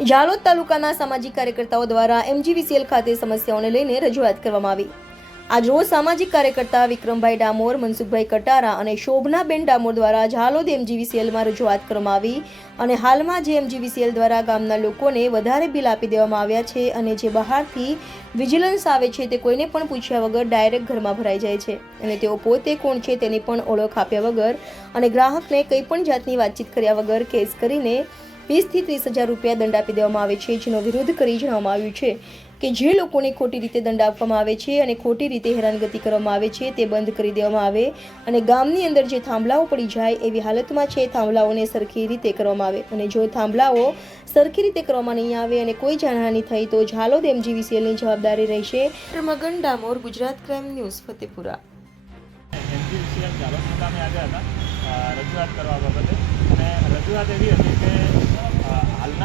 જાલોદ તાલુકાના સામાજિક કાર્યકર્તાઓ દ્વારા એમજીવીસીએલ ખાતે સમસ્યાઓને લઈને રજૂઆત કરવામાં આવી. આજરોજ સામાજિક કાર્યકર્તા વિક્રમભાઈ ડામોર, મનસુખભાઈ કટારા અને શોભનાબેન ડામોર દ્વારા જાલોદ એમજીવીસીએલમાં રજૂઆત કરવામાં આવી અને હાલમાં જે એમજીવીસીએલ દ્વારા ગામના લોકોને વધારે બિલ આપી દેવામાં આવ્યા છે અને જે બહારથી વિજિલન્સ આવે છે તે કોઈને પણ પૂછ્યા વગર ડાયરેક્ટ ઘરમાં ભરાઈ જાય છે અને તેઓ પોતે કોણ છે તેની પણ ઓળખ આપ્યા વગર અને ગ્રાહકને કંઈ પણ જાતની વાતચીત કર્યા વગર કેસ કરીને વીસથી ત્રીસ હજાર રૂપિયા દંડ આપી દેવામાં આવે છે જેનો વિરોધ કરી જણાવવામાં આવ્યું છે કે જે લોકોને ખોટી રીતે દંડ આપવામાં આવે છે અને ખોટી રીતે હેરાનગતિ કરવામાં આવે છે તે બંધ કરી દેવામાં આવે અને ગામની અંદર જે થાંભલાઓ પડી જાય એવી હાલતમાં છે થાંભલાઓને સરખી રીતે કરવામાં આવે અને જો થાંભલાઓ સરખી રીતે કરવામાં નહીં આવે અને કોઈ જાનહાની થઈ તો ઝાલોદ એમજીવીસીએલની જવાબદારી રહેશે. Magan Damor Gujarat crime news Fatepura. MGVCL Jhalod મુકામે આવ્યા હતા રજૂઆત કરવા બાબતે. અને રજૂઆત એવી હતી કે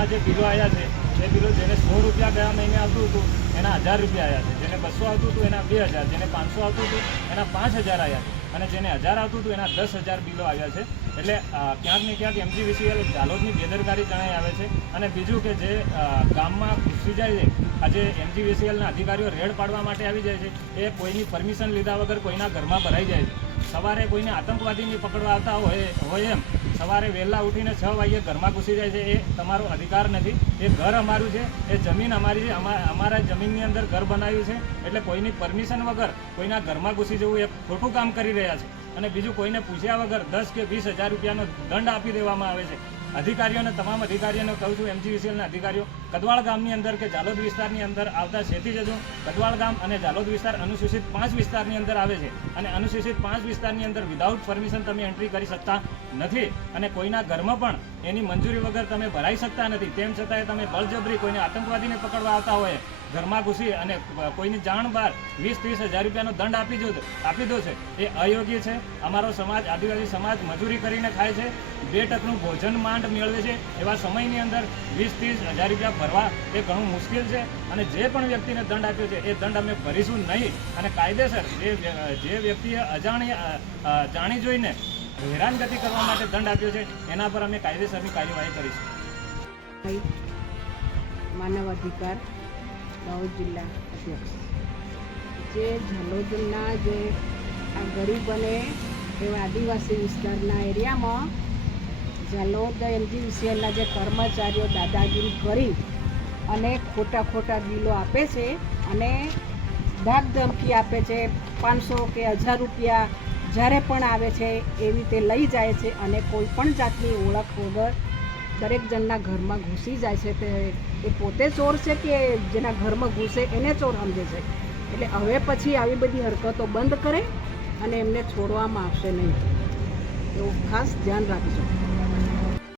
અ, જે બિલો આવ્યા છે એ બિલો જેને સો રૂપિયા ગયા મહિને આવતું હતું એના હજાર રૂપિયા આવ્યા છે. જેને બસો આવતું હતું એના બે હજાર. જેને પાંચસો આવતું હતું એના પાંચ હજાર આવ્યા અને જેને હજાર આવતું હતું એના દસ હજાર બિલો આવ્યા છે. એટલે ક્યાંક ને ક્યાંક એમજીવીસીએલ જાલોદની બેદરકારી જણાઈ આવે છે. અને બીજું કે જે ગામમાં ઘૂસી જાય છે આજે એમજીવીસીએલના અધિકારીઓ રેડ પાડવા માટે આવી જાય છે એ કોઈની પરમિશન લીધા વગર કોઈના ઘરમાં ભરાઈ જાય છે. સવારે કોઈને આતંકવાદીની પકડવા આવતા હોય હોય એમ. સવારે વહેલા ઉઠીને છ વાગ્યે ઘરમાં ઘૂસી જાય છે, એ તમારો અધિકાર નથી. એ ઘર અમારું છે, એ જમીન અમારી છે, અમા- અમારા જમીનની અંદર ઘર બનાવ્યું છે, એટલે કોઈની પરમિશન વગર કોઈના ઘરમાં ઘૂસી જવું એ ખોટું કામ કરી રહ્યા છે. અને બીજું કોઈને પૂછ્યા વગર દસ કે વીસ હજાર રૂપિયાનો દંડ આપી દેવામાં આવે છે. અધિકારીઓને, તમામ અધિકારીઓને કહું છું, એમજીવીસીએલના અધિકારીઓ, કદવાળ ગામની અંદર કે જાલોદ વિસ્તારની અંદર આવતા છેતી જજો. કદવાળ ગામ અને જાલોદ વિસ્તાર અનુસૂચિત પાંચ વિસ્તારની અંદર આવે છે. અને અનુસૂચિત પાંચ વિસ્તારની અંદર વિધાઉટ પરમિશન તમે એન્ટ્રી કરી શકતા નથી. અને કોઈના ઘરમાં પણ એની મંજૂરી વગર તમે ભરાઈ શકતા નથી. તેમ છતાંય તમે બળજબરી કોઈને આતંકવાદીને પકડવા આવતા હોય ઘરમાં ઘૂસી અને કોઈની જાણ બહાર વીસ ત્રીસ હજાર રૂપિયાનો દંડ આપી દો આપી દો છે. એ અયોગ્ય છે. અમારો સમાજ, આદિવાસી સમાજ મજૂરી કરીને ખાય છે. બે ટકનું ભોજન માંડ મેળવે છે. એવા સમયની અંદર વીસ ત્રીસ હજાર રૂપિયા ભરવા એ ઘણું મુશ્કેલ છે. અને જે પણ વ્યક્તિને દંડ આપ્યો છે, એ દંડ અમે ભરીશું નહીં. અને કાયદેસર જે જે વ્યક્તિએ અજાણી જાણી જોઈને હેરાનગતિ કરવા માટે દંડ આપ્યો છે, એના પર અમે કાયદેસરની કાર્યવાહી કરીશું. માનવ અધિકાર દાહોદ જિલ્લા. અધ્યક્ષ જે ઝલોદના જે આ ગરીબ અને એવા આદિવાસી વિસ્તારના એરિયામાં ઝલોદ એમજીવીસીએલના જે કર્મચારીઓ દાદાગીરી કરી અને ખોટા ખોટા બિલો આપે છે અને ધાક ધમકી આપે છે પાંચસો કે હજાર રૂપિયા જ્યારે પણ આવે છે એવી રીતે લઈ જાય છે અને કોઈ પણ જાતની ઓળખ વગર દરેક જણના ઘરમાં ઘૂસી જાય છે તે એ પોતે ચોર છે કે જેના ઘરમાં ઘૂસે એને ચોર સમજે છે? એટલે હવે પછી આવી બધી હરકતો બંધ કરે અને એમને છોડવામાં આવશે નહીં. એવું ખાસ ધ્યાન રાખજો.